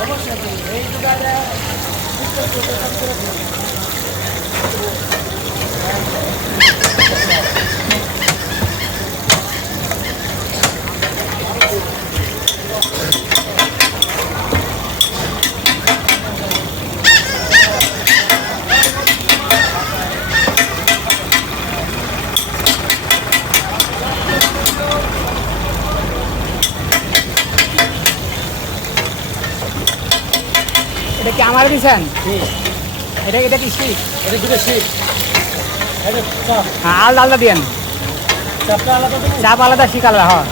অবশ্যই এই দুটো এটা কি আমার দিছেন এটা এটা কি শিখ? এটা দুটো শিখ। এটা হ্যাঁ আলাদা আলাদা দিয়েন চাপটা আলাদা চাপ আলাদা শিখ আলাদা হ্যাঁ